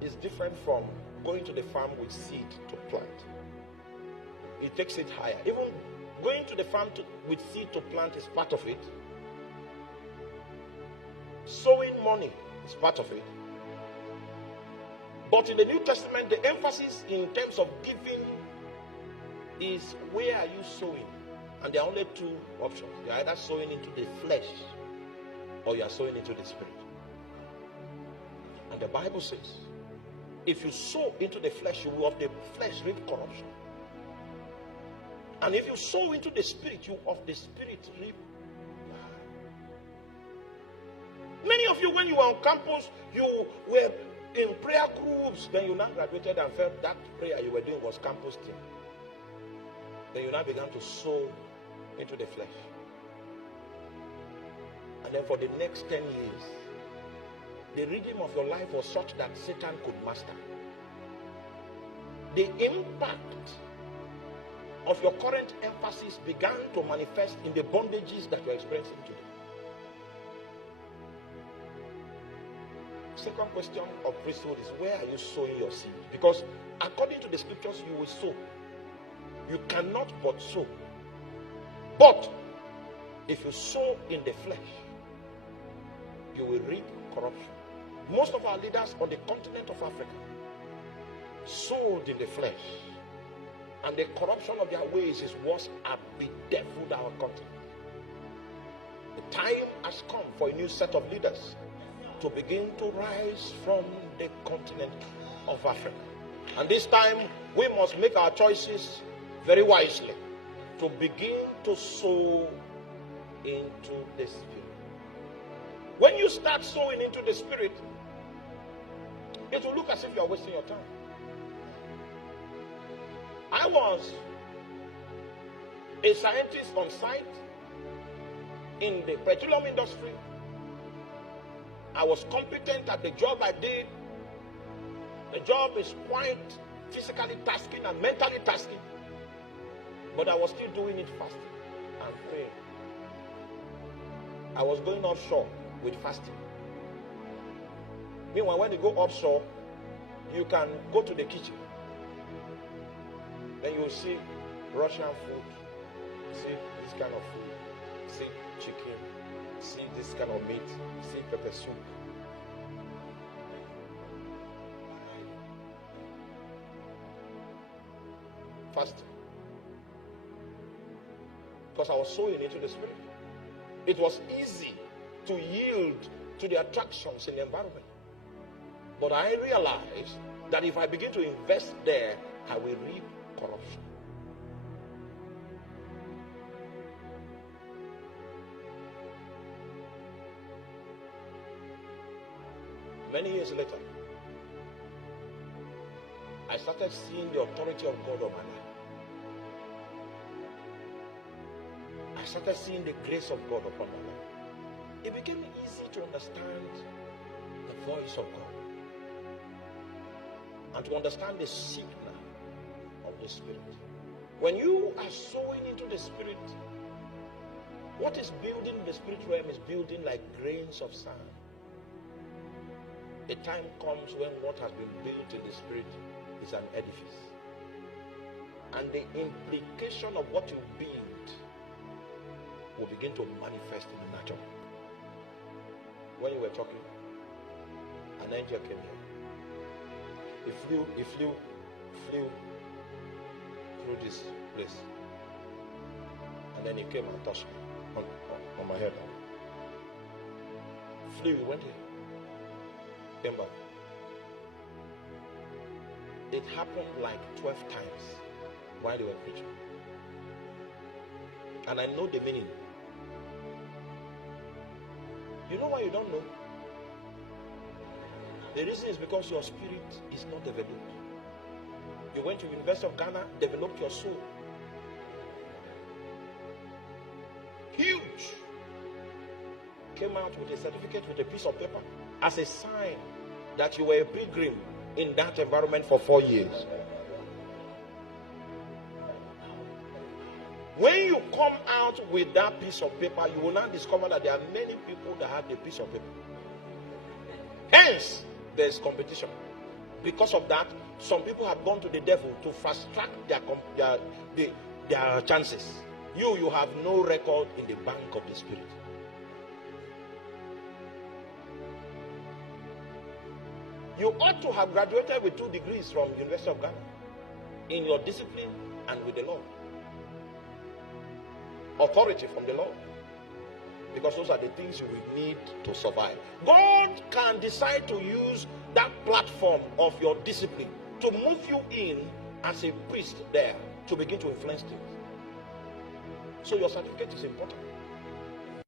is different from going to the farm with seed to plant. It takes it higher. Even going to the farm with seed to plant is part of it. Sowing money is part of it. But in the New Testament, the emphasis in terms of giving is where are you sowing? And there are only two options. You are either sowing into the flesh or you are sowing into the spirit. And the Bible says, if you sow into the flesh, you will of the flesh reap corruption. And if you sow into the spirit, you of the spirit reap life. Many of you, when you were on campus, you were in prayer groups. Then you now graduated and felt that prayer you were doing was campus thing. Then you now began to sow into the flesh. And then for the next 10 years, the rhythm of your life was such that Satan could master. The impact of your current emphasis began to manifest in the bondages that you're experiencing today. Second question of priesthood is, where are you sowing your seed? Because according to the scriptures, you will sow. You cannot but sow. But if you sow in the flesh, you will reap corruption. Most of our leaders on the continent of Africa sowed in the flesh, and the corruption of their ways is what have bedeviled our continent. The time has come for a new set of leaders to begin to rise from the continent of Africa. And this time, we must make our choices very wisely to begin to sow into the Spirit. When you start sowing into the Spirit, it will look as if you are wasting your time. I was a scientist on site in the petroleum industry. I was competent at the job I did. The job is quite physically tasking and mentally tasking. But I was still doing it fasting and praying. I was going offshore with fasting. Meanwhile, when you go offshore, you can go to the kitchen. Then you will see Russian food, see this kind of food, see chicken, see this kind of meat, see pepper soup. Fasting. Because I was sowing into the Spirit. It was easy to yield to the attractions in the environment. But I realized that if I begin to invest there, I will reap corruption. Many years later, I started seeing the authority of God on my life. I started seeing the grace of God upon my life. It became easy to understand the voice of God and to understand the signal of the Spirit. When you are sowing into the Spirit, what is building in the spirit realm is building like grains of sand. A time comes when what has been built in the Spirit is an edifice. And the implication of what you build will begin to manifest in the natural. When you were talking, an angel came here. He flew through this place. And then he came and touched me on my head. Flew, he went here. Came back. It happened like 12 times while they were preaching. And I know the meaning. You know why you don't know? The reason is because your spirit is not developed. You went to the University of Ghana, developed your soul. Huge. Came out with a certificate with a piece of paper as a sign that you were a pilgrim in that environment for 4 years. When you come out with that piece of paper, you will now discover that there are many people that have the piece of paper. Hence, there is competition. Because of that, some people have gone to the devil to fast track their chances. You have no record in the bank of the Spirit. You ought to have graduated with 2 degrees from University of Ghana in your discipline and with the Lord. Authority from the Lord. Because those are the things you will need to survive. God can decide to use that platform of your discipline to move you in as a priest there to begin to influence things. So your certificate is important.